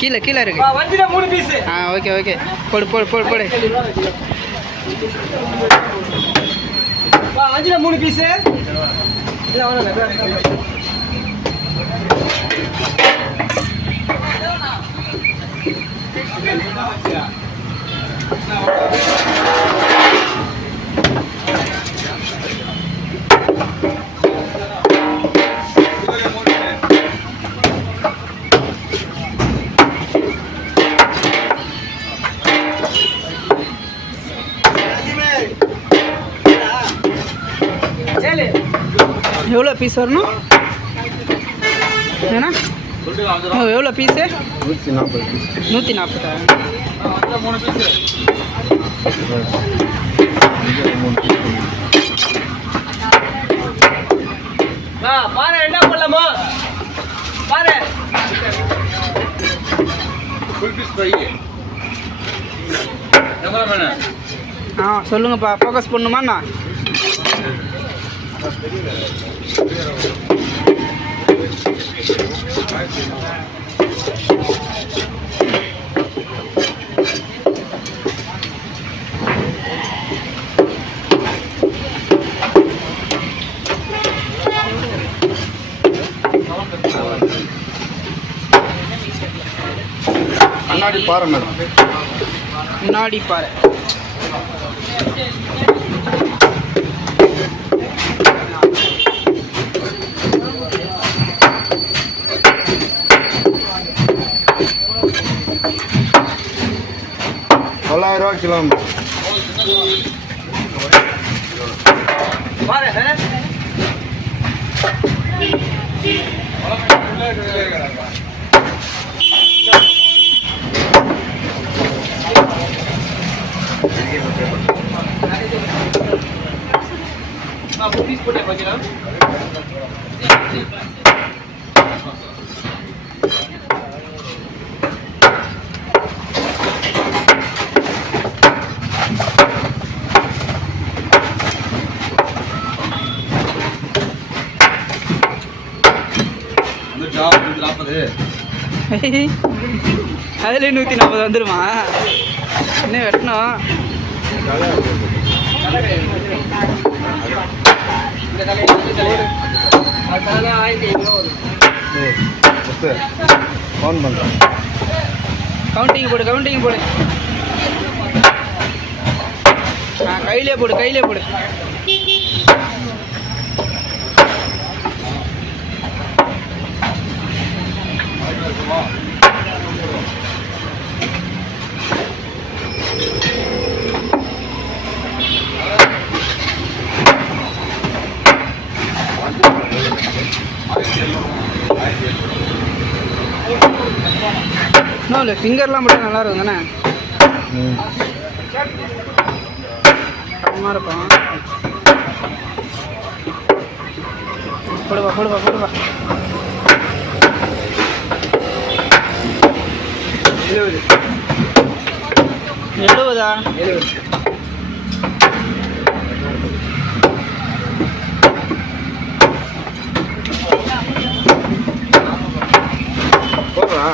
கீழே கீழே இருக்கு. வஞ்சிர 3 பீஸ். ஓகே ஓகே, போடு போடு போடு போடு. வஞ்சிர 3 பீஸ். இல்ல அவ்வளவுதான். எவ்வளோ பீஸ் வரணும் ஏன்னா எவ்வளோ பீஸு? 140 பீஸ். 140. பாரு என்ன பண்ணலாமா பாரு. Full piece fry. சொல்லுங்கப்பா, ஃபோக்கஸ் பண்ணுமாண்ணா? முன்னாடி பாரு மேடம். முன்னாடி பாரு. $900 கிலோ. பாரு பீஸ் போட்டே பாக்கலாம். அதுல 140 வந்துருமா? என்ன வெட்டணும்? கவுண்டிங் போடு, கவுண்டிங் போடு. கையிலே போடு, கையிலே போடு. இல்லை ஃபிங்கர்லாம் மட்டும் நல்லா இருக்கும் தானே? கம்மா இருக்கும். போடுவா போடுவா போடுவா. 70. 70. போடுறா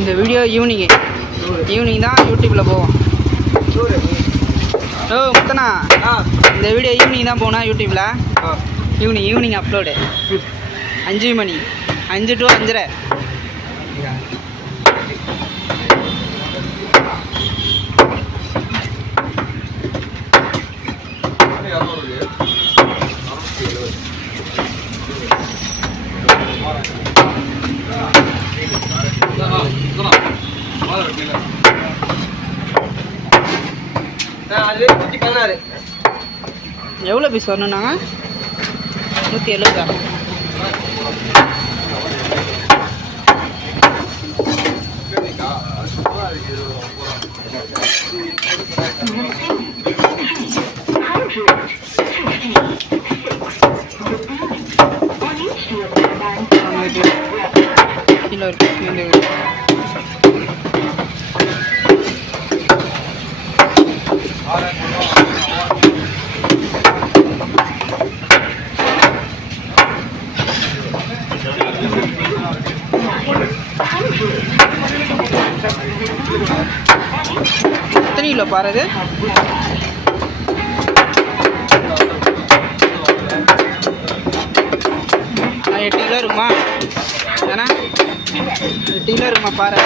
இந்த வீடியோ ஈவினிங் தான் யூடியூப்பில் போவோம். முத்தனா, இந்த வீடியோ ஈவினிங் தான் போனா யூடியூப்பில். ஈவினிங் அப்லோடு 5 மணி, 5 to 5:30. அது 116. எவ்வளோ பீஸ் வரணுன்னாங்க? 170. கிலோ இருக்கு. எத்தனை கிலோ பாரு இது? ஆ, 8 கிலோ இருக்குமா? ஏன்னா 8 கிலோ இருக்குமா பாரு.